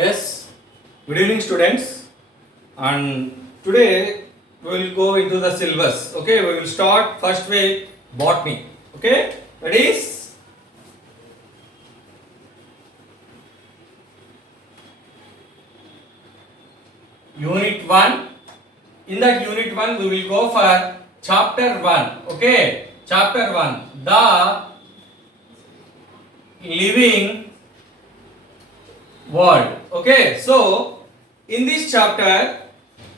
Yes, good evening students, and today we will go into the syllabus. Okay, we will start first with botany. Okay, that is unit 1. In that unit 1 we will go for chapter 1. Okay, chapter 1, the living world. Okay, so in this chapter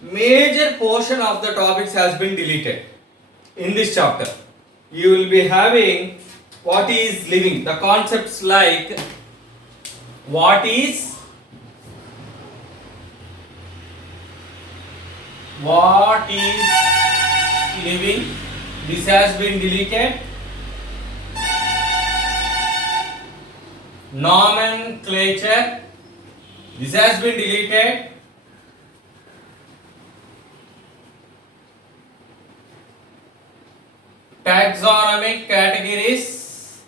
major portion of the topics has been deleted. In this chapter you will be having what is living, the concepts like what is living, this has been deleted. Nomenclature, this has been deleted. Taxonomic categories,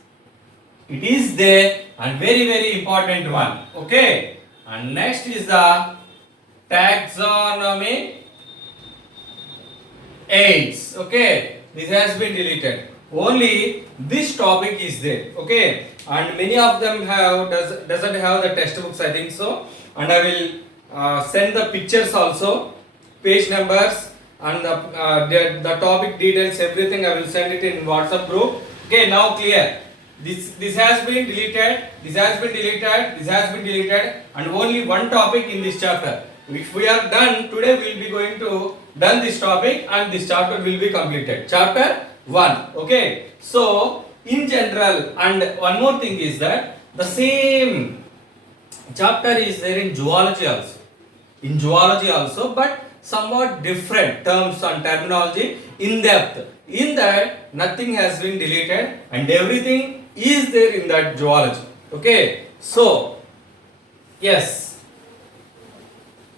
it is there, and very important one. Okay, and next is the taxonomy aids. Okay, this has been deleted. Only this topic is there. Okay, and many of them doesn't have the textbooks, I think so, and I will send the pictures also, page numbers, and the topic details, everything I will send it in WhatsApp group. Okay, now clear. This has been deleted, this has been deleted, this has been deleted, and only one topic in this chapter. If we are done today, we will be going to done this topic and this chapter will be completed. Chapter 1. Okay, so in general, and one more thing is that the same chapter is there in zoology also. In zoology also, but somewhat different terms and terminology in depth. In that, nothing has been deleted and everything is there in that zoology. Okay, so yes,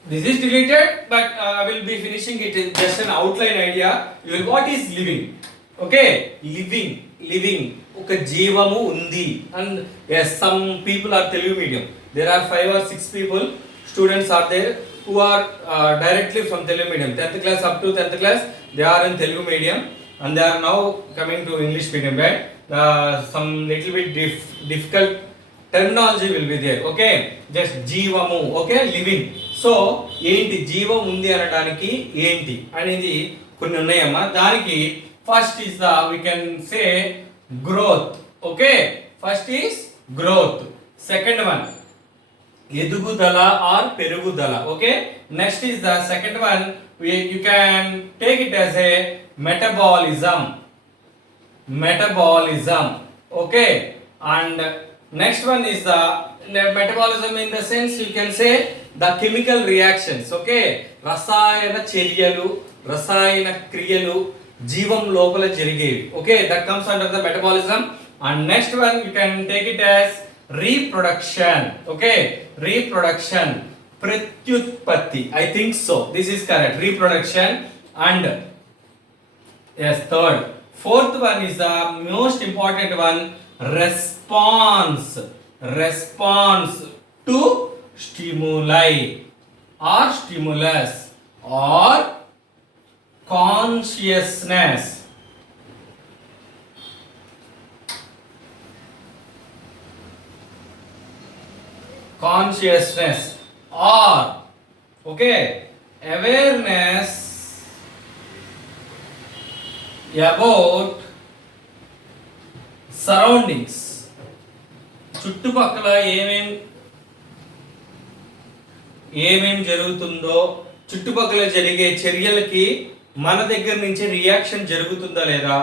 this is deleted, but I will be finishing it in just an outline idea. What is living? Okay, living. Okay, jeevamu undi. And yes, some people are Telugu medium. There are 5 or 6 people, students are there who are directly from Telugu medium. 10th class up to 10th class, they are in Telugu medium, and they are now coming to English medium. Right? Some little bit difficult terminology will be there. Okay, just jeevamu. Okay, living. So ఏంటి జీవం ఉంది అనడానికి ఏంటి అనేది కొన్ని ఉన్నాయమ్మా. దానికి first is the we can say growth. Okay, first is growth. Second one ఎదుగుదల ఆర్ పెరుగుదల. Okay, next is the second one you can take it as a metabolism. Okay, and next one is the metabolism in the sense you can say the chemical reactions. Okay, రసాయన చర్యలు, రసాయన క్రియలు జీవం లోపల జరిగేవి. Okay, that comes under the metabolism. And next one you can take it as reproduction. Okay, reproduction, pratyutpatti, I think so, this is correct, reproduction. And yes, third, fourth one is the most important one, response to stimuli or stimulus or consciousness. Or okay, awareness about surroundings, చుట్టుపక్కల ఏమేం జరుగుతుందో, చుట్టుపక్కల జరిగే చర్యలకి మన దగ్గర నుంచి reaction జరుగుతుందా లేదా,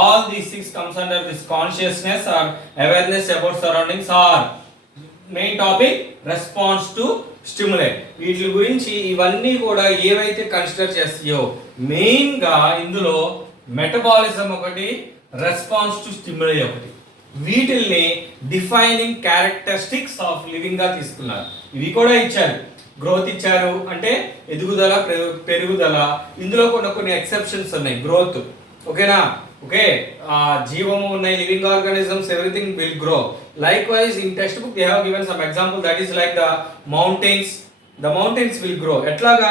all these things comes under this consciousness or awareness about surroundings or main topic response to stimuli. వీటి గురించి ఇవన్నీ కూడా ఏవైతే కన్సిడర్ చేస్తాయో మెయిన్ గా ఇందులో మెటబాలిజం ఒకటి, రెస్పాన్స్ టు స్టిములై ఒకటి. వీటిల్ని డిఫైనింగ్ క్యారెక్టరిస్టిక్స్ ఆఫ్ లివింగ్ గా తీసుకున్నారు. ఇవి కూడా ఇచ్చారు, గ్రోత్ ఇచ్చారు అంటే ఎదుగుదల పెరుగుదల. ఇందులో కొన్ని ఎక్సెప్షన్స్ ఉన్నాయి. గ్రోత్ ఓకేనా, ఓకే, జీవము ఉన్నాయి, living organisms, everything will grow. Likewise, in textbook they have given some example, that is like the mountains. The mountains will grow. ఎట్లాగా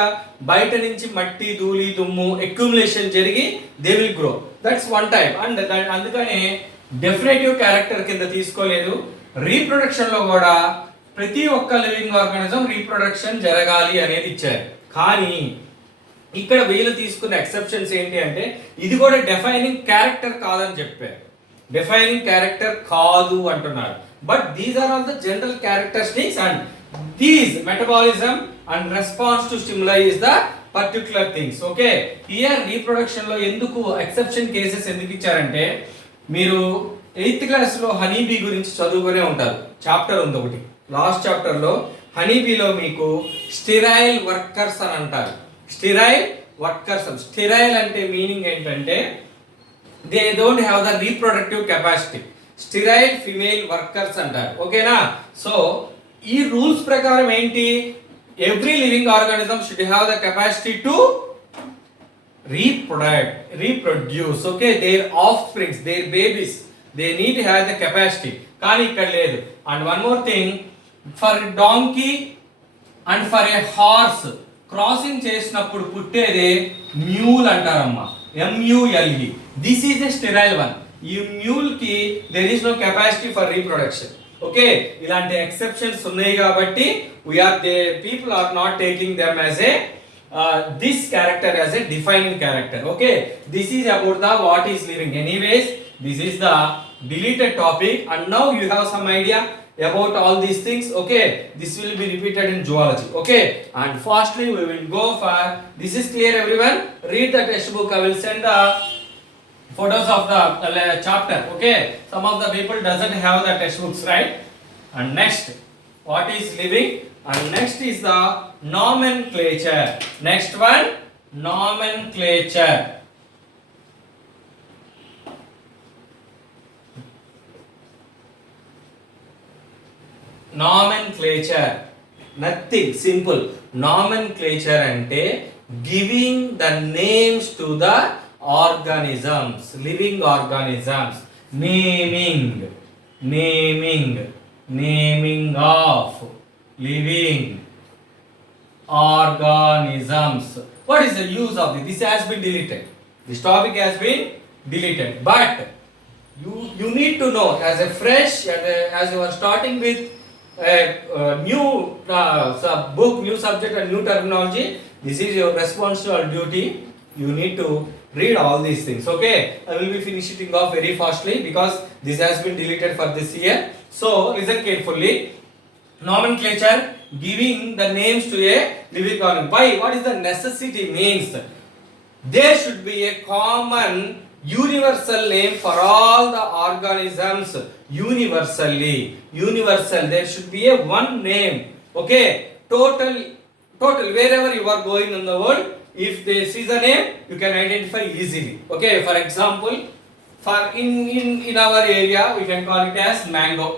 బయట నుంచి మట్టి ధూళి దుమ్ము అక్యుములేషన్ జరిగి they will grow. That's one type. And అందుకనే డెఫినేటివ్ క్యారెక్టర్ కింద తీసుకోలేదు. రీప్రొడక్షన్ లో కూడా ప్రతి ఒక్క లివింగ్ ఆర్గానిజం రీప్రొడక్షన్ జరగాలి అనేది ఇచ్చారు. కానీ ఇక్కడ వీళ్ళు తీసుకున్న ఎక్సెప్షన్స్ ఏంటి అంటే ఇది కూడా డెఫైనింగ్ క్యారెక్టర్ కాదని చెప్పారు. డెఫైనింగ్ క్యారెక్టర్ కాదు అంటున్నారు. But these are all the general characteristics and these metabolism and response to stimuli is the particular things. Okay, here reproduction లో ఎందుకు ఎక్సెప్షన్ కేసెస్ ఎందుకు ఇచ్చారంటే మీరు 8th క్లాస్ లో హనీ బీ గురించి చదువుకునే ఉంటారు. చాప్టర్ ఉంది ఒకటి, లాస్ట్ చాప్టర్ లో హనీ బీలో మీకు స్టెరైల్ వర్కర్స్ అని అంటారు. Sterile workers. స్టెరైల్ అంటే మీనింగ్ ఏంటంటే they don't have the reproductive capacity. Sterile female workers అంటారు. ఓకేనా? సో ఈ రూల్స్ ప్రకారం ఏంటి, every living organism should have the capacity to reproduce. Okay, their offsprings, their babies, they need to have the capacity. కానీ ఇక్కడ లేదు. And one more thing, for donkey and for a horse crossing చేసినప్పుడు పుట్టేదే mule అంటారమ్మా, MULE. This is a sterile one. ఈ mule కి there is no capacity for reproduction. Okay, ఇలాంటి exceptions ఉన్నాయి కాబట్టి people are not taking them as a this character as a defining character. Okay, this is about the what is living. Anyways, this is the deleted topic and now you have some idea about all these things. Okay, this will be repeated in zoology. Okay, and fastly we will go for this. Is clear everyone? Read the textbook. I will send the photos of the chapter. Okay, some of the people doesn't have the textbooks, right? And next, what is living? And next is the nomenclature. Next one, nomenclature. Nomenclature, nothing, simple. Nomenclature ante giving the names to the organisms, living organisms. Naming of living organisms. What is the use of this? This has been deleted. This topic has been deleted. But you need to know as a fresh, as you are starting with a new book, new subject and new terminology, this is your responsible duty. You need to read all these things. Okay, I will be finishing off very fastly because this has been deleted for this year. So listen carefully. Nomenclature, giving the names to a living organism. Why? What is the necessity means? There should be a common universal name for all the organisms. Universal, there should be a one name. Okay, total wherever you are going in the world, if they see the name you can identify easily. Okay, for example, for in our area we can call it as mango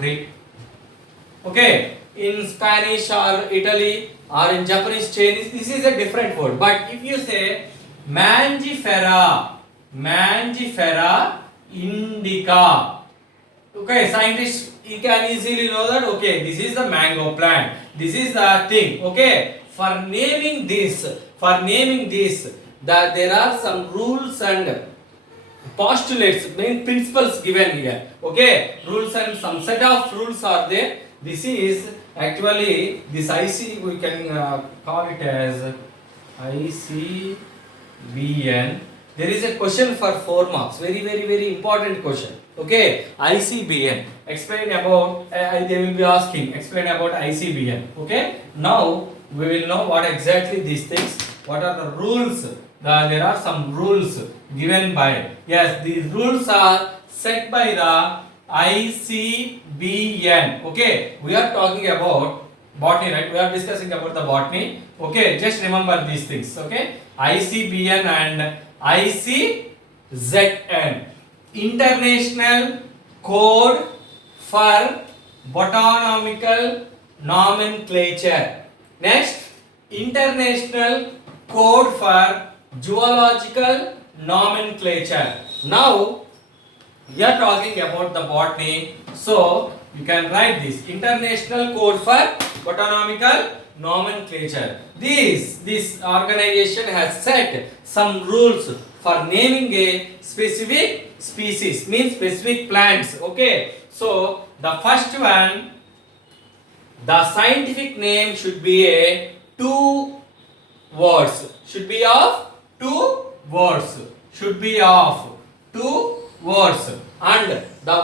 tree. Okay, in Spanish or Italy or in Japanese, Chinese, this is a different word. But if you say Mangifera indica, okay, scientists you can easily know that. Okay, this is the mango plant, this is the thing. Okay, for naming this that there are some rules and postulates, main principles given here. Okay, rules and some set of rules are there. This is actually this IC, we can call it as ICBN. There is a question for 4 marks, very important question. Okay, ICBN, explain about they will be asking, explain about ICBN. Okay, now we will know what exactly these things, what are the rules. There are some rules given by, yes, these rules are set by the ICBN. Okay, we are talking about botany, right? We are discussing about the botany. Okay, just remember these things. Okay, ICBN and ICZN, International Code for Botanical Nomenclature. Next, International Code for Zoological Nomenclature. Now we are talking about the botany. So you can write this international code for botanical nomenclature. This organization has set some rules for naming a specific species, means specific plants. Okay, so the first one, the scientific name should be a two words, should be of two words, should be of two words, and the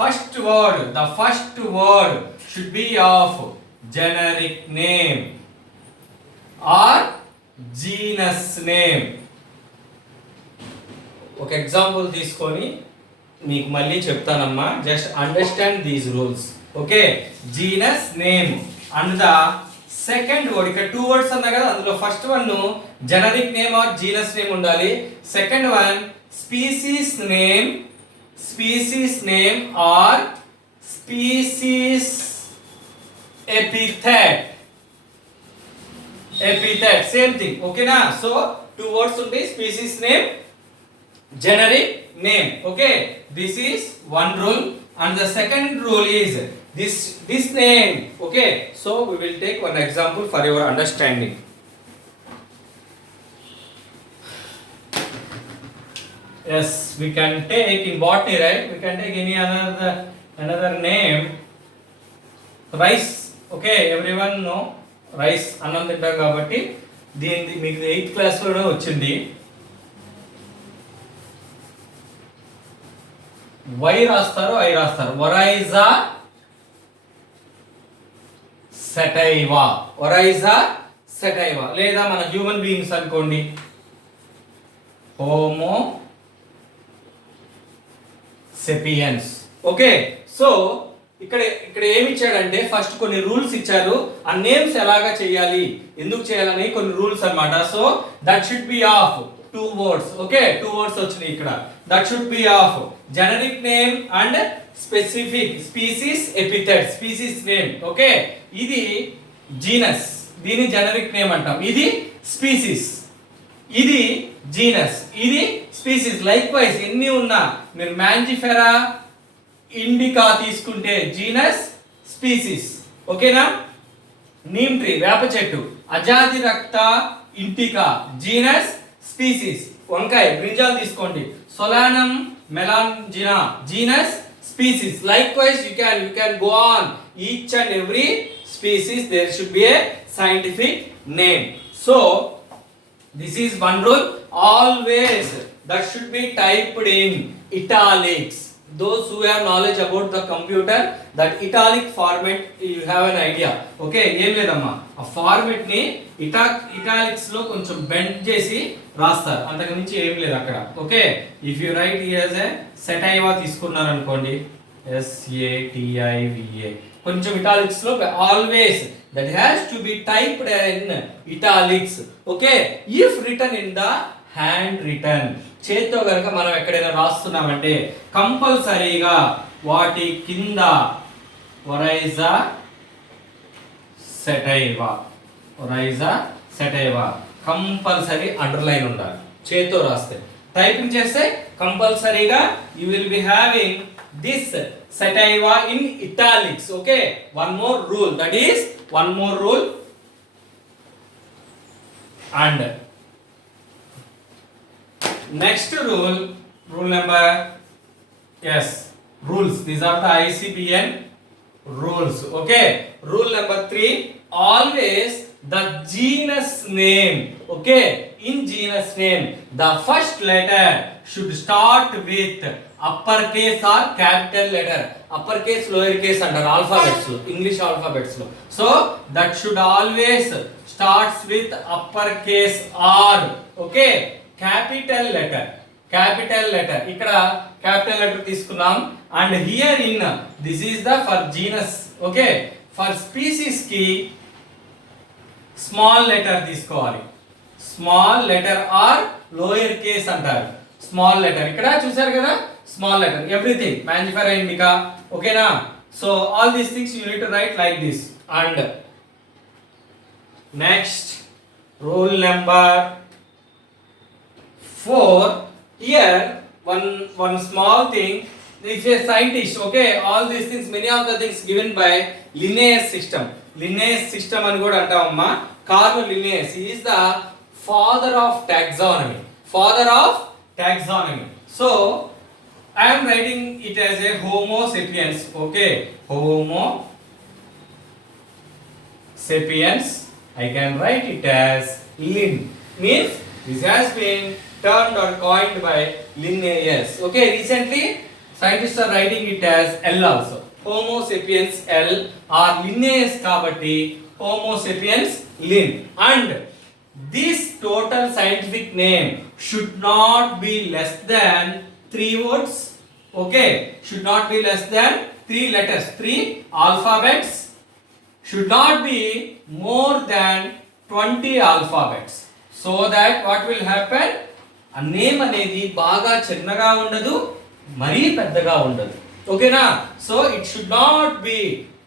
first word should be of generic name or genus name. ఒక example తీసుకొని మీకు మళ్ళీ చెప్తానమ్మా, just understand these rules. Okay, genus name and the second word, ఇక్కడ two words అన్నా కదా, అందులో first one generic name or genus name ఉండాలి. Second one species name or species epithet same thing. ఓకేనా? సో టూ వర్డ్స్ ఉంటాయి, species name, generic name. Okay, this is one rule, and the second rule is this name. Okay, so we will take one example for your understanding. Yes, we can take in botany, right? We can take any another name. Rice. Okay, everyone know rice అన్నం తింటాం కాబట్టి దీని మీకు 8th class లోనే వచ్చింది. వై రాస్తారు, I రాస్తారు. Oryza sativa, Oryza sativa. లేదా మన హ్యూమన్ బీయింగ్స్ అనుకోండి, హోమో సెపియన్స్. ఓకే, సో ఇక్కడ ఏమి ఇచ్చాడంటే ఫస్ట్ కొన్ని రూల్స్ ఇచ్చారు, ఆ నేమ్స్ ఎలాగా చేయాలి, ఎందుకు చేయాలని కొన్ని రూల్స్ అన్నమాట. So that should be of two words. Okay, two words వచ్చినాయి ఇక్కడ. That should be of generic name and specific species epithet, species name. Okay, ఇది జీనస్, దీని జనరిక్ నేమ్ అంటాం. ఇది స్పీసీస్, ఇది జీనస్, ఇది స్పీసీస్. లైక్ వైజ్ ఎన్ని ఉన్నా మీరు మ్యాంజిఫెరా ఇండికా తీసుకుంటే జీనస్, స్పీసీస్. ఓకేనా? నీమ్ ట్రీ, వేప చెట్టు, అజాది రక్త ఇంటికా, జీనస్, స్పీసీస్. వంకాయ, బ్రింజాల్ తీసుకోండి, Solanum melongena, genus, species. Likewise you can go on each and every species there should be a scientific name. So this is one rule, always that should be typed in italics. Those who have knowledge about the computer, that italic format you have an idea. Okay, ఏం లేదమ్మా, ఆ ఫార్మాట్ ని ఇటాలిక్స్ లో కొంచెం బెండ్ చేసి రాస్తారు, అంతకు మించి ఏం లేదు అక్కడ. Okay, if you write as a sativa తీసుకున్నారు అనుకోండి, SATIVA, కొంచెం ఇటాలిక్స్ లో always that has to be typed in italics. Okay, if written in the hand written, చేత్తో కనుక మనం ఎక్కడైనా రాస్తున్నామంటే కంపల్సరీగా వాటి కింద ఒరైజా సెటైవా కంపల్సరీ అండర్లైన్ ఉండాలి. చేత్తో రాస్తే, టైపింగ్ చేస్తే కంపల్సరీగా you will be having this sativa in italics. Okay, one more rule, that is one more rule. And next rule number, yes, rules, these are the ICBN rules. Okay, rule number 3, always the genus name. Okay, in genus name the first letter should start with uppercase or capital letter. Uppercase, lower case under alphabets lo, English alphabets lo. So that should always starts with uppercase R. Okay, capital letter ఇక్కడ capital letter తీసుకున్నాం. and here in this is the for genus. okay, for species కి small letter తీసుకోవాలి, small letter or lower case అంటారు. small letter ఇక్కడ చూశారు కదా, small letter everything, Mangifera indica. ఓకేనా? so all these things you need to write like this. and next rule number 4, here one small thing, if a scientist, okay, all these things, many of the things given by Linnaeus system. Linnaeus system అని కూడా అంటామమ్మా. Carl Linnaeus, he is the father of taxonomy. Father of taxonomy. So I am writing it as a Homo sapiens, okay, Homo sapiens. I can write it as Lin, means this has been termed or coined by Linnaeus. Okay, recently scientists are writing it as L also. Homo sapiens L or Linnaeus kabatti Homo sapiens Lin. And this total scientific name should not be less than 3 words. Okay, should not be less than 3 letters, 3 alphabets. Should not be more than 20 alphabets. So that what will happen? A name అనేది బాగా చిన్నగా ఉండదు, మరీ పెద్దగా ఉండదు. ఓకేనా? So it should not be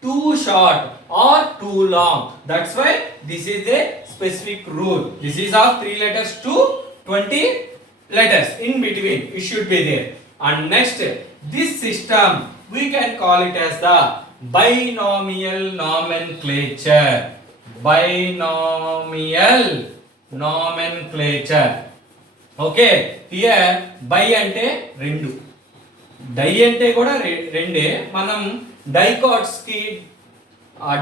too short or too long. That's why this is a specific rule. This is of 3 letters to 20 letters in between. It should be there. And next, this system we can call it as the binomial nomenclature. Binomial nomenclature. Okay, here bi అంటే రెండు, డై అంటే కూడా రెండే. మనం డైకాట్స్ కి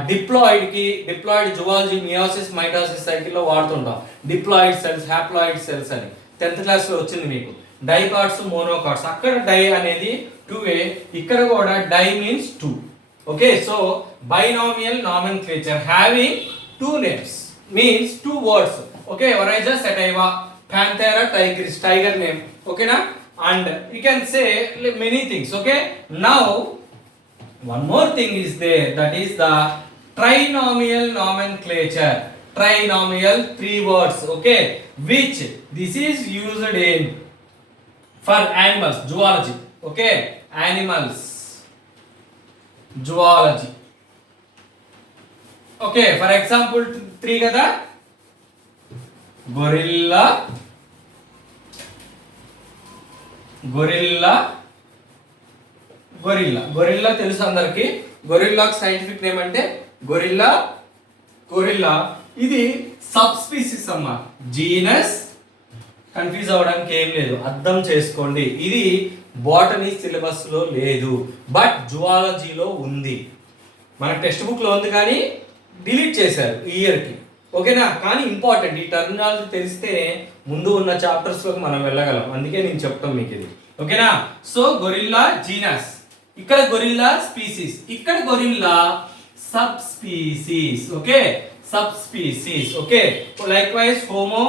diploid zoology meiosis mitosis సైకిల్లో వాడుతుంటాం. Diploid cells, haploid cells అని 10th క్లాస్లో వచ్చింది మీకు. డైకాట్స్, మోనోకాట్స్, అక్కడ డై అనేది 2a, ఇక్కడ కూడా di means 2. Okay, so binomial nomenclature having 2 names means 2 words. ఓకే, Oryza sativa, Panthera tigris, tiger name. ఓకేనా? And we can say many things. Okay, now one more thing is there, that is the trinomial nomenclature. Trinomial, 3 words, okay, which this is used in for animals, zoology. Okay, animals, zoology. Okay, for example 3 kada, gorilla, gorilla తెలుసు అందరికి. Gorilla scientific name అంటే గొరిల్లా. ఇది sub species అమ్మా, genus. Confuse అవ్వడానికి ఏం లేదు, అర్థం చేసుకోండి. ఇది బాటనీ సిలబస్ లో లేదు, బట్ జువాలజీలో ఉంది. మన టెక్స్ట్ బుక్ లో ఉంది కానీ డిలీట్ చేశారు ఈ ఇయర్ కి. ఓకేనా? కానీ ఇంపార్టెంట్, ఈ టర్మినాలజీ తెలిస్తే ముందు ఉన్న చాప్టర్స్ లోకి మనం వెళ్ళగలం. అందుకే నేను చెప్తాం మీకు ఇది. ఓకేనా? సో గొరిల్లా జీనస్, ఇక్కడ గొరిల్లా స్పీసీస్, ఇక్కడ gorilla subspecies. Okay, subspecies. Okay, likewise Homo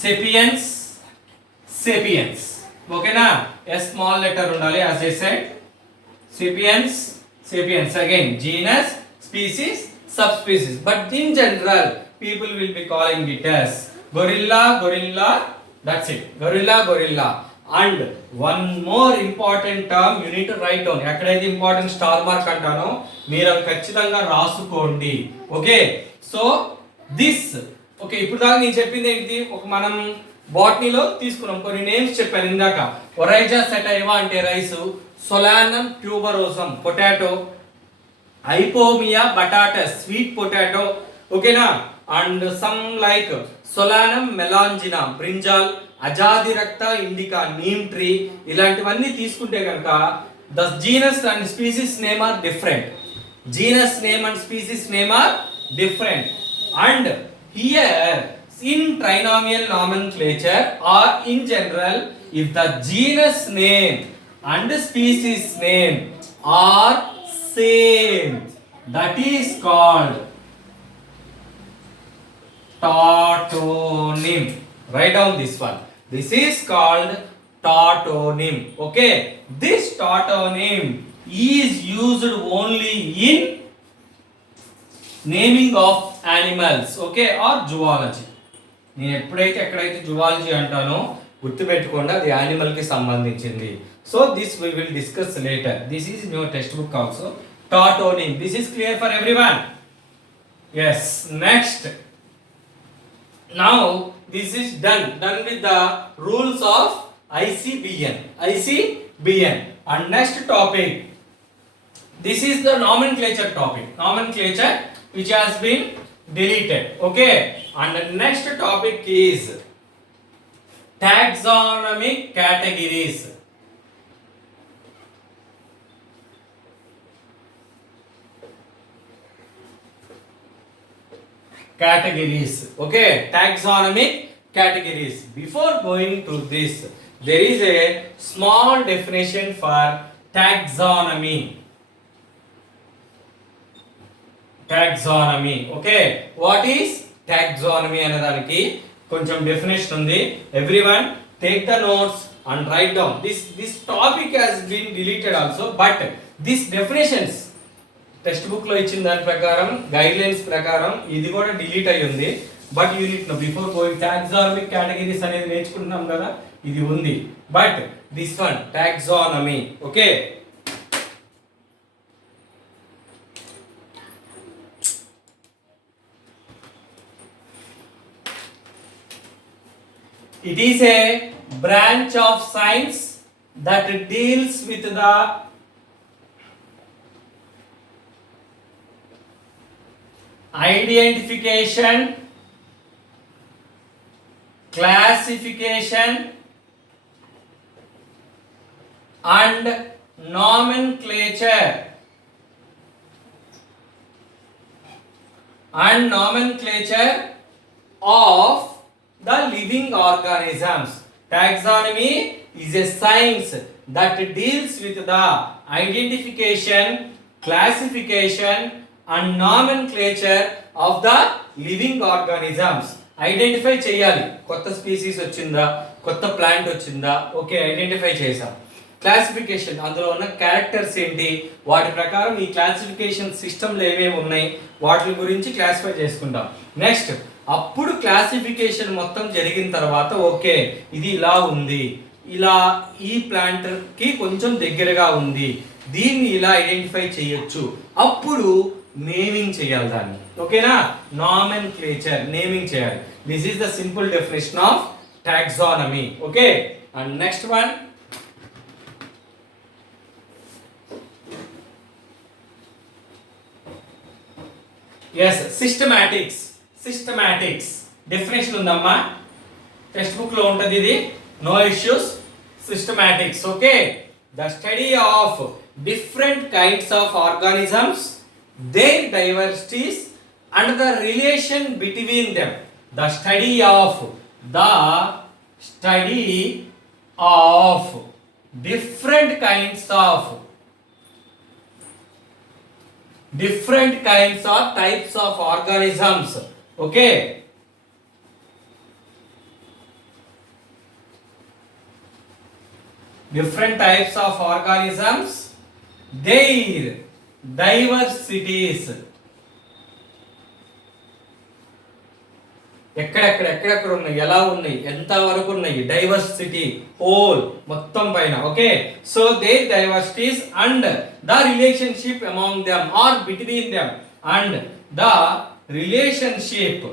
sapiens, sapiens. ఓకేనా? ఎస్ స్మాల్ లెటర్ ఉండాలి, as I said. Sapiens, sapiens. Again genus, species, subspecies, but in general people will be calling it as gorilla. That's it, gorilla. And one more important term you need to write down. ఎక్కడైతే important star mark అంటానో మీరు అవి ఖచ్చితంగా రాసుకోండి. Okay, so this. Okay, ఇప్పుడు దాకా నేను చెప్పింది ఏంటి? ఒక మనం బాటనీలో తీసుకున్నాం, కొన్ని నేమ్స్ చెప్పాను ఇందాక. ఒరైజా సెటైవా అంటే rice, Solanum tuberosum potato, Ipomoea batatas sweet potato. ఓకేనా? And some like Solanum melongena brinjal, Azadirachta indica neem tree. ఇలాంటివన్నీ తీసుకుంటే కనుక the genus and species name are different. Genus name and species name are different. And here in trinomial nomenclature or in general, if the genus name and species name are same, that is called tautonym. Write down this one. This is called tautonym. Okay, this tautonym is used only in naming of animals. Okay, or zoology. నేను ఎక్కడైతే జువాలజీ అంటానో గుర్తుపెట్టుకోండి, అది animal కి సంబంధించింది. So this we will discuss later. This is your textbook also. Tautonym. This is clear for everyone? yes. Next, now this is done with the rules of ICBN. BN. And next topic, this is the nomenclature topic, nomenclature which has been deleted. Okay, and the next topic is taxonomic categories. Categories. Okay, taxonomic categories. Before going to this, there is a small definition for taxonomy. Taxonomy. Okay, what is taxonomy అనేదానికి కొంచెం డెఫినేషన్ ఉంది. Everyone take the notes and write down. This topic has been deleted also, but these definitions text book లో ఇచ్చిన దాని ప్రకారం guide lines ప్రకారం ఇది కూడా డిలీట్ అయ్యి ఉంది. But unit know before going taxonomic categories అనేది నేర్చుకుంటున్నాం కదా, ఇది ఉంది. But this one taxonomy. Okay, it is a branch of science that deals with the identification, classification and nomenclature of the living organisms. Taxonomy is a science that deals with the identification, classification and nomenclature of the living organisms. Identify చేయాలి, కొత్త స్పీసీస్ వచ్చిందా, కొత్త ప్లాంట్ వచ్చిందా, okay identify చేసాం. క్లాసిఫికేషన్, అందులో ఉన్న క్యారెక్టర్స్ ఏంటి, వాటి ప్రకారం ఈ క్లాసిఫికేషన్ సిస్టమ్లు ఏమేమి ఉన్నాయి వాటి గురించి క్లాసిఫై చేసుకుంటాం. నెక్స్ట్ అప్పుడు క్లాసిఫికేషన్ మొత్తం జరిగిన తర్వాత ఓకే ఇది ఇలా ఉంది, ఇలా ఈ ప్లాంట్ కి కొంచెం దగ్గరగా ఉంది, దీన్ని ఇలా ఐడెంటిఫై చేయొచ్చు, అప్పుడు నేమింగ్ చేయాలి దాన్ని. ఓకేనా, నామెన్క్లేచర్, నేమింగ్ చేయాలి. This is the simple definition of taxonomy. Okay, and next one, is systematics. Systematics definition ఉందమ్మా, టెక్స్ట్ బుక్ లో ఉంటుంది ఇది, no issues. Systematics, okay, the study of different kinds of organisms, their diversities and the relation between them. The study of different kinds of types of organisms. Okay, different types of organisms, their diversities. ఎక్కడెక్కడ ఉన్నాయి, ఎలా ఉన్నాయి, ఎంత వరకు ఉన్నాయి, diversity whole మొత్తం పైన. Okay, so they diversities and the relationship among them or between them and the relationship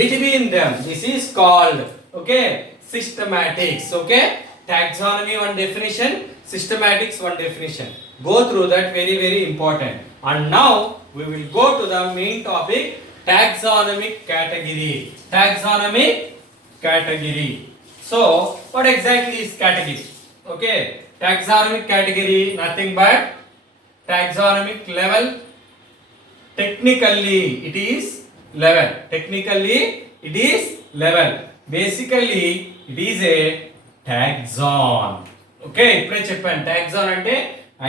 between them, this is called, okay, systematics. Okay, taxonomy one definition, systematics one definition. Go through that, very very important. And now we will go to the main topic, taxonomic category. So what exactly is category? Okay, taxonomic category nothing but taxonomic level. Technically it is level. Basically it is a taxon. Okay, ఇప్పుడే చెప్పాను taxon అంటే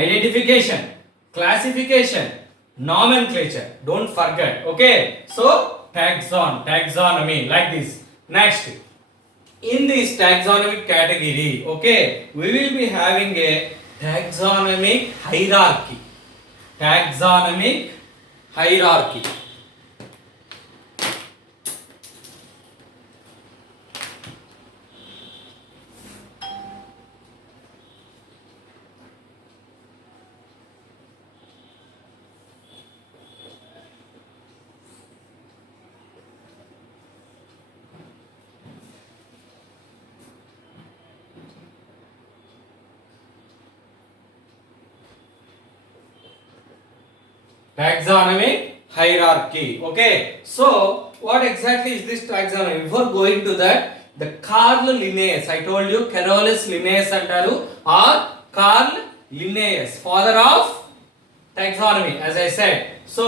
identification, classification, nomenclature, don't forget. Okay, so taxonomy like this. Next, in this taxonomic category, okay, we will be having a taxonomic hierarchy. taxonomic hierarchy. Okay, so what exactly is this taxonomy? Before going to that, the Carl Linnaeus, I told you Carolus Linnaeus antaru, or Carl Linnaeus, father of taxonomy, as I said. So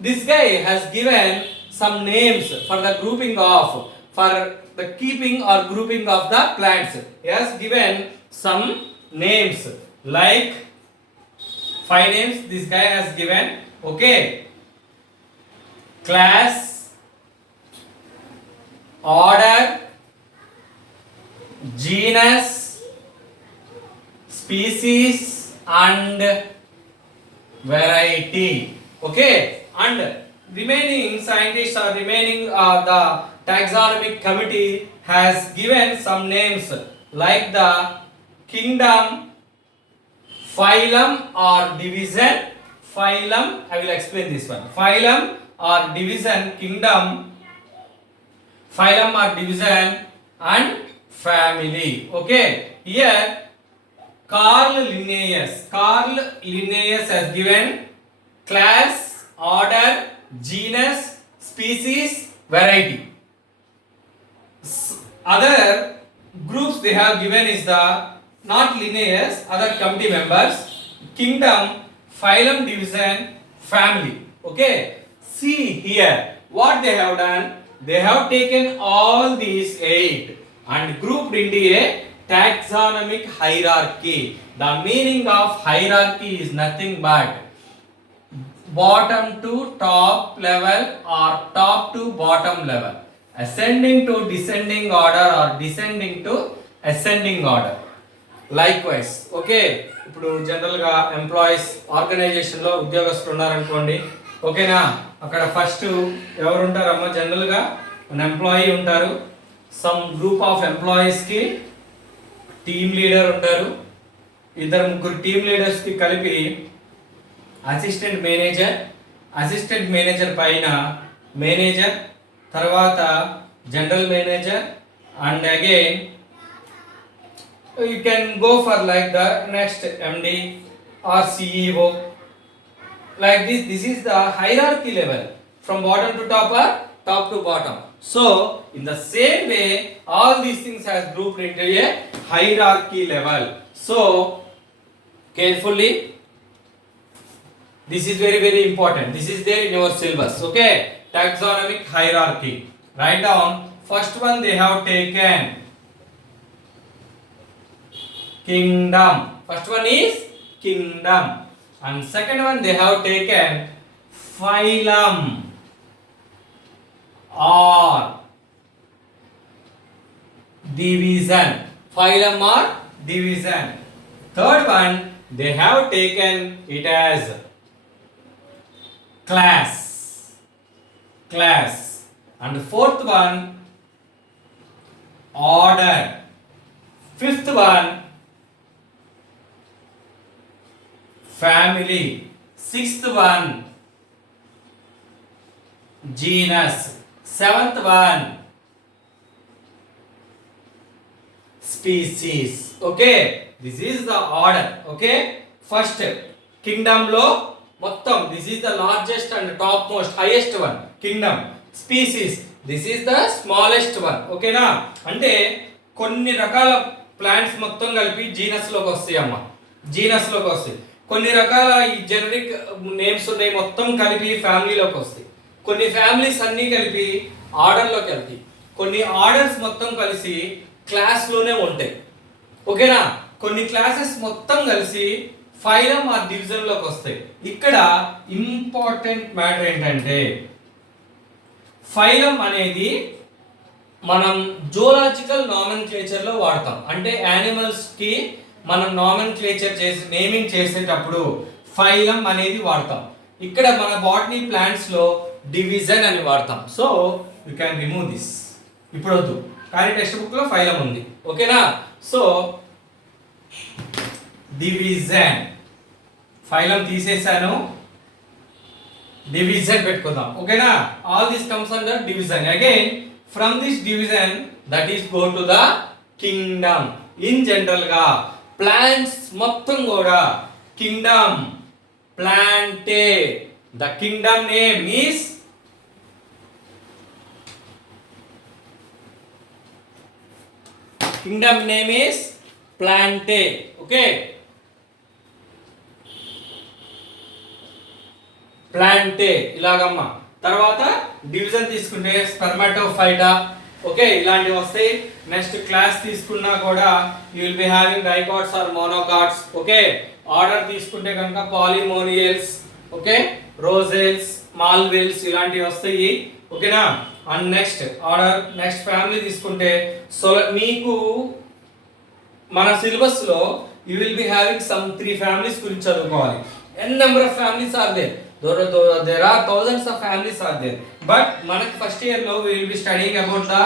this guy has given some names for the grouping of, for the keeping or grouping of the plants. He has given some names, like 5 names this guy has given. Okay, class, order, genus, species and variety. Okay, and remaining scientists or remaining the taxonomic committee has given some names, like the kingdom, phylum or division. Phylum, I will explain this one. Phylum or division, kingdom, phylum or division and family. Okay, here Carl Linnaeus has given class, order, genus, species, variety. Other groups they have given is the not Linnaeus, other committee members, kingdom, phylum, division, family. Okay, see here what they have done. They have taken all these 8 and grouped into a taxonomic hierarchy. The meaning of hierarchy is nothing but bottom to top level or top to bottom level, ascending to descending order or descending to ascending order. Likewise, okay, ఇప్పుడు జనరల్ గా employees organisation లో ఉద్యోగస్తులు ఉన్నారనుకోండి, ఓకేనా, అక్కడ ఫస్ట్ ఎవరు ఉంటారమ్మా? జనరల్ గా ఎంప్లాయీ ఉంటారు, సమ్ గ్రూప్ ఆఫ్ ఎంప్లాయీస్ కి టీమ్ లీడర్ ఉంటారు, 2-3 టీమ్ లీడర్స్ కి కలిపి అసిస్టెంట్ మేనేజర్ పైన మేనేజర్, తర్వాత general manager, and again you can go for like the next MD or CEO, like this is the hierarchy level from bottom to top or top to bottom. So in the same way all these things has grouped into a hierarchy level. So carefully, this is very very important, this is there in your syllabus. Okay, taxonomic hierarchy, write down. First one they have taken kingdom. First one is kingdom, and second one they have taken phylum or division. Phylum or division. Third one they have taken it as class, and fourth one order. Fifth one family. Sixth one genus. Seventh one species. Okay, this is the order. Okay, first kingdom lo mottam, this is the largest and topmost highest one, kingdom. Species, this is the smallest one. Okay na, అంటే కొన్ని రకాల ప్లాంట్స్ మొత్తం కలిపి జీనస్ లోకి వస్తాయి అమ్మ, జీనస్ లోకి వస్తాయి. కొన్ని రకాల ఈ జెనరిక్ నేమ్స్ ఉన్నాయి మొత్తం కలిపి ఫ్యామిలీలోకి వస్తాయి. కొన్ని ఫ్యామిలీస్ అన్నీ కలిపి ఆర్డర్లోకి వెళ్తాయి. కొన్ని ఆర్డర్స్ మొత్తం కలిసి క్లాస్లోనే ఉంటాయి. ఓకేనా, కొన్ని క్లాసెస్ మొత్తం కలిసి ఫైలం ఆ డివిజన్లోకి వస్తాయి. ఇక్కడ ఇంపార్టెంట్ మ్యాటర్ ఏంటంటే ఫైలం అనేది మనం జూలాజికల్ నామెన్క్లేచర్లో వాడతాం. అంటే యానిమల్స్కి మనం నామెన్క్లేచర్ చేసి నేమింగ్ చేసేటప్పుడు ఫైలం అనేది వాడతాం. ఇక్కడ మన బాటనీ ప్లాంట్స్లో డివిజన్ అని వాడతాం. So you can remove this, ఇప్పుడు వద్దు, కానీ టెక్స్ట్ బుక్లో ఫైలం ఉంది. ఓకేనా, సో డివిజన్, ఫైలం తీసేసాను, డివిజన్ పెట్టుకుందాం. ఓకేనా, all this comes under division. Again from this division that is go to the kingdom. In general గా ప్లాంట్స్ మొత్తం కూడా kingdom, Plantae, The kingdom name is Plantae. Okay. Plantae ఇలాగమ్మ. తర్వాత division తీసుకుంటే Spermatophyta. Okay, ఇలాంటివి వస్తాయి. నెక్స్ట్ క్లాస్ తీసుకున్నా కూడా you will be having dicots or monocots. Okay, order తీసుకుంటే కనుక పాలిమోనియల్స్, ఓకే, రోజెల్స్, మాల్వెల్స్ ఇలాంటివి వస్తాయి. ఓకేనా. And next order, next family తీసుకుంటే మీకు మన సిలబస్ లో you will be having some 3 families గురించి చదువుకోవాలి. N number of families are there. There are thousands of families are there, but మనకి ఫస్ట్ ఇయర్ లో we will be studying about the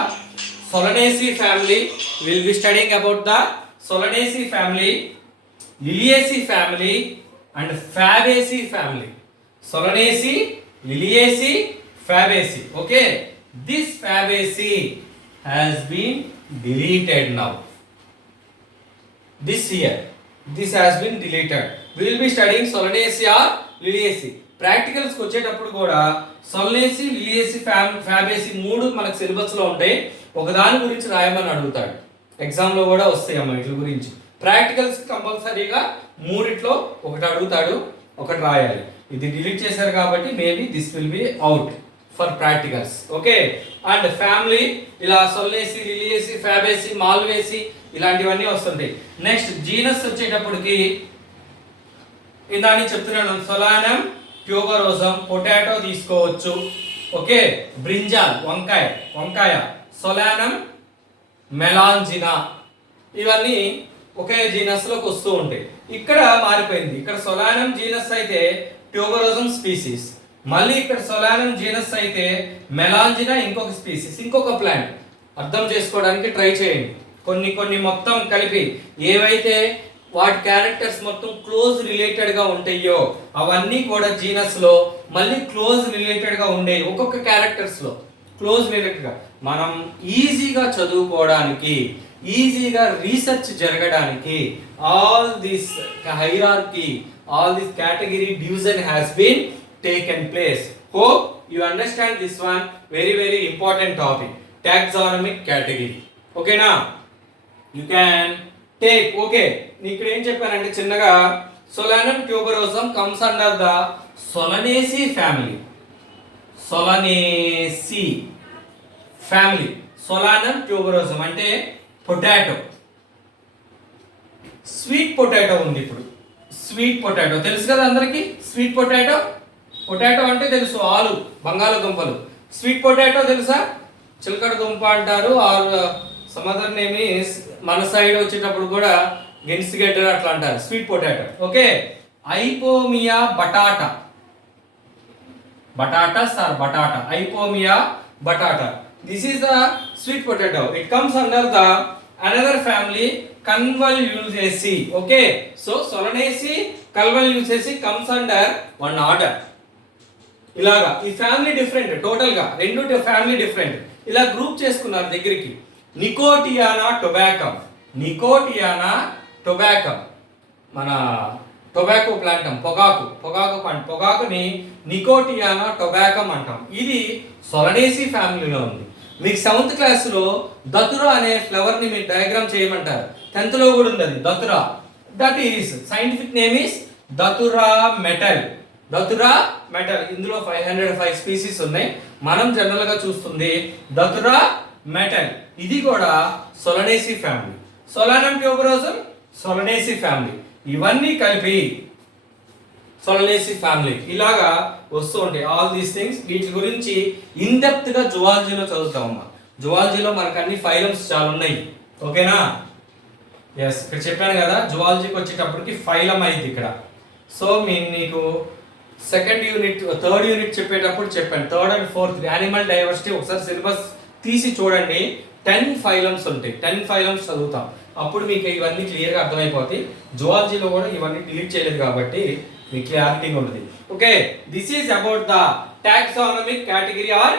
Solanaceae family. We will be studying about the Solanaceae family, Liliaceae family and Fabaceae family. Solanaceae, Liliaceae, Fabaceae. Okay, this Fabaceae has been deleted now. This year this has been deleted. We will be studying Solanaceae or Liliaceae. ప్రాక్టికల్స్కి వచ్చేటప్పుడు కూడా సొలనేసి, లిలియేసి, ఫ్యాబేసి 3 మనకు సిలబస్లో ఉంటాయి. ఒకదాని గురించి రాయమని అడుగుతాడు. ఎగ్జామ్లో కూడా వస్తాయి అమ్మ వీటి గురించి. ప్రాక్టికల్స్ కంపల్సరీగా 3 ఒకటి అడుగుతాడు, ఒకటి రాయాలి. ఇది డిలీట్ చేశారు కాబట్టి maybe this will be out for practicals. Okay, and family ఇలా సొలనేసి, లిలియేసి, ఫ్యాబేసి, మాల్వేసి ఇలాంటివన్నీ వస్తుంటాయి. నెక్స్ట్ జీనస్ వచ్చేటప్పటికి ఇందాని చెప్తున్నాను, సొలానం, ట్యూబరోజం, పొటాటో తీసుకోవచ్చు. ఓకే, బ్రింజాల్ వంకాయ, సొలానం, మెలాంజినా ఇవన్నీ ఒకే జీనస్ లోకి వస్తూ ఉంటాయి. ఇక్కడ మారిపోయింది. ఇక్కడ సొలానం జీనస్ అయితే ట్యూబరోజం స్పీసీస్, మళ్ళీ ఇక్కడ సొలానం జీనస్ అయితే మెలాంజినా ఇంకొక స్పీసీస్, ఇంకొక ప్లాంట్. అర్థం చేసుకోవడానికి ట్రై చేయండి. కొన్ని మొత్తం కలిపి ఏవైతే వాటి క్యారెక్టర్స్ మొత్తం క్లోజ్ రిలేటెడ్ గా ఉంటాయో అవన్నీ కూడా జీనస్ లో మళ్ళీ క్లోజ్ రిలేటెడ్ గా ఉండేవి. ఒక్కొక్క క్యారెక్టర్స్ లో క్లోజ్ రిలేటెడ్ గా మనం ఈజీగా చదువుకోవడానికి, ఈజీగా రీసెర్చ్ జరగడానికి all this hierarchy, all this category division has been taken place. Hope you understand this one. Very important topic, taxonomic category. ఓకేనా, యు క్యాన్ టేక్. ఓకే, ఇక్కడ ఏం చెప్పానంటే చిన్నగా Solanum tuberosum comes under the Solanaceae family. Solanaceae family. Solanum tuberosum అంటే potato, sweet potato ఉంది. ఇప్పుడు sweet potato తెలుసు కదా అందరికి. స్వీట్ పొటాటో, పొటాటో అంటే తెలుసు, ఆలు, బంగాళదుంపలు. స్వీట్ పొటాటో తెలుసా, చిలకడ దుంప అంటారు. Or some other name is, మన సైడ్ వచ్చేటప్పుడు కూడా గెన్సిగడ్డ అట్లా అంటారు, sweet potato. Okay, Ipomoea batata, Ipomoea batata. This is the sweet potato. It comes under the another family, Convolvulaceae. Okay, so Solanaceae, Convolvulaceae comes under one order. ఇలాగా ఈ family different, total గా 2 ఫ్యామిలీ డిఫరెంట్. ఇలా గ్రూప్ చేసుకున్నారు దగ్గరికి. Nicotiana tabacum, Nicotiana tabacum మన tobacco plant, పొగాకు పంట, పొగాకుని నికోటియానా టొబాకమ్ అంటాం. ఇది సొలనేసీ ఫ్యామిలీలో ఉంది. మీకు 7th క్లాస్లో దతురా అనే ఫ్లవర్ ని మీరు డయాగ్రామ్ చేయమంటారు. 10th లో కూడా ఉంది అది, Datura. That is scientific name is Datura metel. Datura metel. ఇందులో 505 స్పీసీస్ ఉన్నాయి. మనం జనరల్ గా చూస్తుంది దతురా మెటల్. ఇది కూడా సొలనేసీ ఫ్యామిలీ. సొలానం ట్యూబరోసమ్, సొలనేసీ ఫ్యామిలీ, ఇవన్నీ కలిపి సొలనేసీ ఫ్యామిలీ ఇలాగా వస్తూ ఉంటాయి. ఆల్ దీస్ థింగ్స్, వీటి గురించి ఇన్ డెప్త్ గా జువాలజీలో చదువుతామమ్మా. జువాలజీలో మనకు అన్ని ఫైలమ్స్ చాలా ఉన్నాయి. ఓకేనా, ఎస్, ఇక్కడ చెప్పాను కదా, జువాలజీకి వచ్చేటప్పటికి ఫైలం అయింది ఇక్కడ. సో నీకు 2nd యూనిట్ 3rd యూనిట్ చెప్పేటప్పుడు చెప్పాను, 3rd and 4th animal diversity ఒకసారి సిలబస్ తీసి చూడండి. 10 ఫైలమ్స్ ఉంటాయి. 10 ఫైలమ్స్ చదువుతాం, అప్పుడు మీకు ఇవన్నీ క్లియర్గా అర్థమైపోతాయి. జువాలజీలో కూడా ఇవన్నీ డిలీట్ చేయలేదు కాబట్టి మీకు క్లారిటీ ఉంటుంది. Okay, this is about the taxonomic category or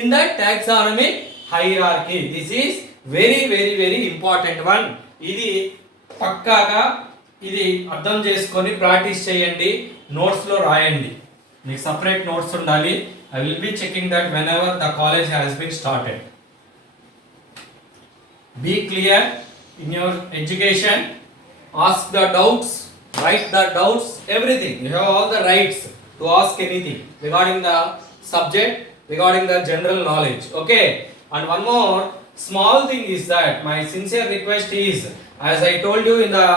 in the taxonomic hierarchy. This is very important one. ఇది పక్కాగా ఇది అర్థం చేసుకొని ప్రాక్టీస్ చేయండి, నోట్స్లో రాయండి. మీకు సపరేట్ నోట్స్ ఉండాలి. I will be checking that whenever the college has been started. Be clear in your education, ask the doubts, write the doubts, everything. You have all the rights to ask anything regarding the subject, regarding the general knowledge. Okay? And one more small thing is that my sincere request is, as I told you in the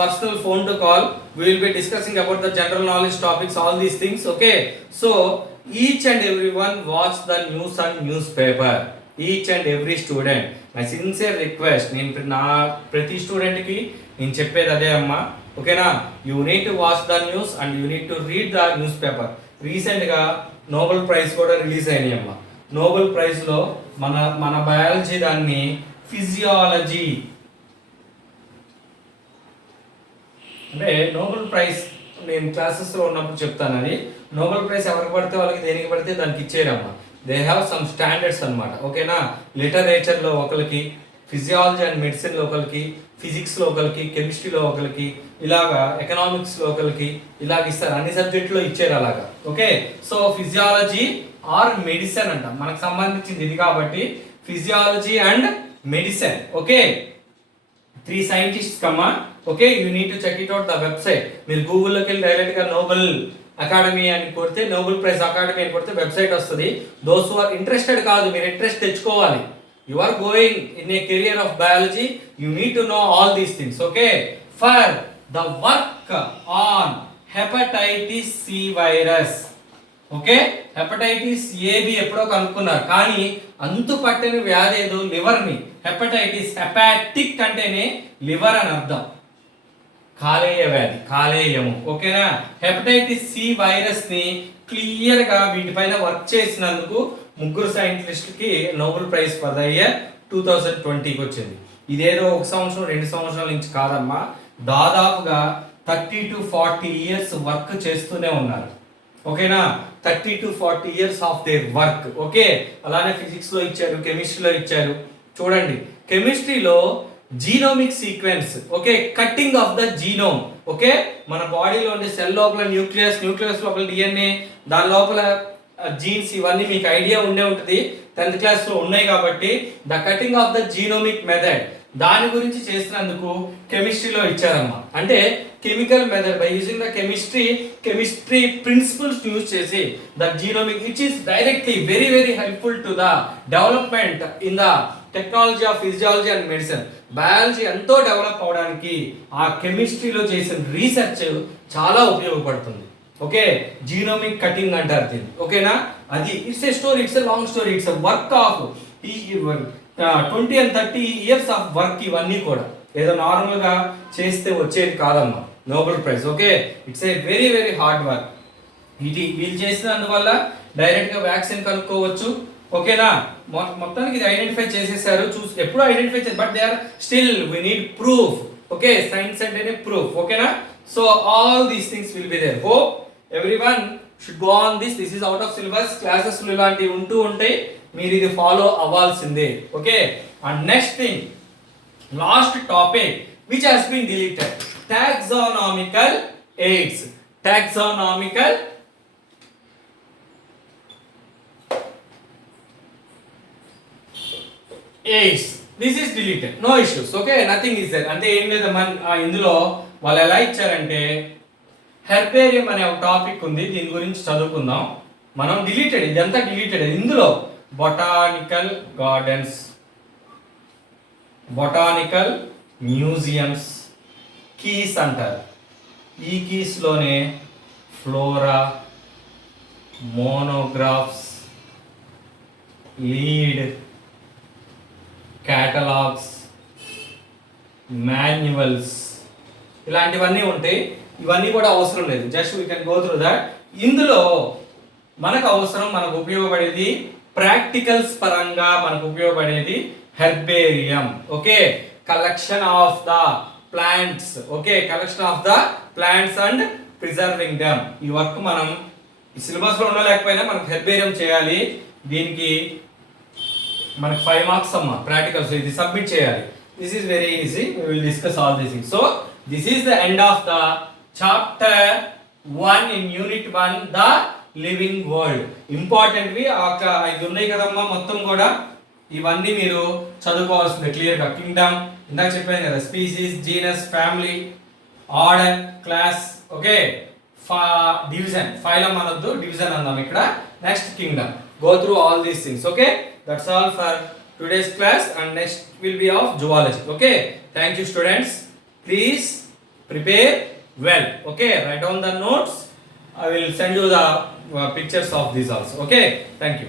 personal phone to call, we will be discussing about the general knowledge topics, all these things. Okay? So, each and everyone watch the news and newspaper. Each and every student, my sincere request, నేను నా ప్రతి స్టూడెంట్కి నేను చెప్పేది అదే అమ్మా. ఓకేనా? You need to watch the news and you need to read the news paper. రీసెంట్గా నోబెల్ ప్రైజ్ కూడా రిలీజ్ అయినాయి అమ్మా. నోబెల్ ప్రైజ్లో మన బయాలజీ దాన్ని ఫిజియాలజీ అంటే నోబెల్ ప్రైజ్ నేను క్లాసెస్లో ఉన్నప్పుడు చెప్తానని, నోబెల్ ప్రైజ్ ఎవరికి పడితే వాళ్ళకి దేనికి పడితే దానికి ఇచ్చేయరమ్మా. దే హ్యావ్ సమ్ స్టాండర్డ్స్ అనమాట. ఓకేనా? లిటరేచర్లో ఒకరికి, ఫిజియాలజీ అండ్ మెడిసిన్లో ఒకరికి, ఫిజిక్స్లో ఒకరికి, కెమిస్ట్రీలో ఒకరికి, ఇలాగా ఎకనామిక్స్లో ఒకరికి ఇలాగ ఇస్తారు. అన్ని సబ్జెక్టులో ఇచ్చారు అలాగా. Okay? So physiology or medicine అంట, మనకు సంబంధించింది ఇది కాబట్టి physiology and medicine. Okay? 3 scientists కమ్మా. Okay? You need to check it out the website. మీరు గూగుల్లోకి వెళ్ళి డైరెక్ట్గా నోబెల్ అకాడమీ అని కొడితే, నోబెల్ ప్రైజ్ అకాడమీ అని కొడితే వెబ్సైట్ వస్తుంది. దోస్ హు ఆర్ ఇంట్రెస్టెడ్ కాదు, మీరు ఇంట్రెస్ట్ తెచ్చుకోవాలి. You are going in a career of biology, you need to know all these things. Okay? For the work on hepatitis C virus. Okay? Hepatitis A B ఎప్పుడో కనుక్కున్నారు, కానీ అంతు పట్టని వ్యాధి ఏదో లివర్ని, హెపటైటిస్, హెపాటిక్ అంటేనే లివర్ అని అర్థం, కాలేయ వ్యాధి, కాలేయము. ఓకేనా? హెపటైటిస్ సి వైరస్ ని క్లియర్ గా వీటిపైన వర్క్ చేసినందుకు 3 సైంటిస్టులకి Nobel prize for the year 2020కి వచ్చింది. ఇదేదో 1 సంవత్సరం 2 సంవత్సరాల నుంచి కాదమ్మా, దాదాపుగా 30 to 40 years వర్క్ చేస్తూనే ఉన్నారు. ఓకేనా? 30 to 40 years of their work. Okay? అలానే ఫిజిక్స్ లో ఇచ్చారు, కెమిస్ట్రీలో ఇచ్చారు. చూడండి, కెమిస్ట్రీలో genomic sequence, okay, cutting of the genome. Okay? మన బాడీలో ఉండే సెల్ లోపల న్యూక్లియస్, న్యూక్లియస్ లోపల డిఎన్ఏ, దాని లోపల జీన్స్, ఇవన్నీ మీకు ఐడియా ఉండే ఉంటుంది, 10th క్లాస్ లో ఉన్నాయి కాబట్టి the cutting of the genomic method, దాని గురించి చేసినందుకు కెమిస్ట్రీలో ఇచ్చారమ్మా. అంటే chemical method by using the chemistry principles use చేసి the genomic, which is directly very very helpful to the development in the technology of physiology and medicine. Biology ఎంతో develop అవడానికి ఆ కెమిస్ట్రీలో చేసిన రీసెర్చ్ చాలా ఉపయోగపడుతుంది. ఓకే? జీనోమిక్ కటింగ్ అంటారు దీన్ని. ఓకేనా? అది it's a story, it's a long story, it's a work of 20 and 30 years ఆఫ్ వర్క్. ఇవన్నీ కూడా ఏదో నార్మల్ గా చేస్తే వచ్చేది కాదమ్మా Nobel prize. Okay? It's a very very hard work. ఇది వీళ్ళు చేసినందువల్ల డైరెక్ట్ గా వ్యాక్సిన్ కనుక్కోవచ్చు. ఓకేనా? మొత్తానికి ఇది ఐడెంటిఫై చేసేసారు, ఎప్పుడు ఐడెంటిఫై చేసి, but they are still we need proof. Okay? Science అంటేనే ప్రూఫ్. ఓకేనా? So all these things will be there. Hope everyone should go on this. This is out of syllabus. Classes ఇలాంటివి ఉంటూ ఉంటాయి, మీరు ఇది ఫాలో అవ్వాల్సిందే. Okay? And next thing, last topic which has been deleted, taxonomical aids. Taxonomical aids, this is deleted, no issues. Okay? Nothing is there. అంటే ఏం లేదు, ఇందులో వాళ్ళు ఎలా ఇచ్చారంటే, హెర్బేరియం అనే ఒక టాపిక్ ఉంది, దీని గురించి చదువుకుందాం మనం. డిలీటెడ్, ఇదంతా డిలీటెడ్. ఇందులో botanical gardens, botanical museums, keys అంటారు. ఈ కీస్లోనే flora, monographs, lead, catalogues, manuals, ఇలాంటివన్నీ ఉంటాయి. ఇవన్నీ కూడా అవసరం లేదు, just we can go through that. ఇందులో మనకు అవసరం, మనకు ఉపయోగపడేది ప్రాక్టికల్స్ పరంగా మనకు ఉపయోగపడేది herbarium. Okay? Collection of the plants. Okay? Collection of the plants and preserving them. ఈ వర్క్ మనం సిలబస్ లో ఉండలేకపోయినా మనకు హెర్బేరియం చేయాలి. దీనికి మనకు 5 marks అమ్మా ప్రాక్టికల్స్, ఇది సబ్మిట్ చేయాలి. This is very easy, we will discuss all these things. So this is the end of the chapter 1 in unit 1 the living world. Important వి ఇది ఉన్నాయి కదమ్మా మొత్తం కూడా ఇవన్నీ మీరు చదువుకోవాల్సిందే క్లియర్ గా. కింగ్డమ్ ఇందాక చెప్పాను కదా, species, genus, family, order, class, okay. Division, phylum అనొద్దు, డివిజన్ అందాం ఇక్కడ. Next Kingdom. Go through all these things, okay. That's all for today's class, and next will be of zoology, okay. Thank you students. Please prepare well, okay. Write down the notes. I will send you the pictures of these also, okay. Thank you.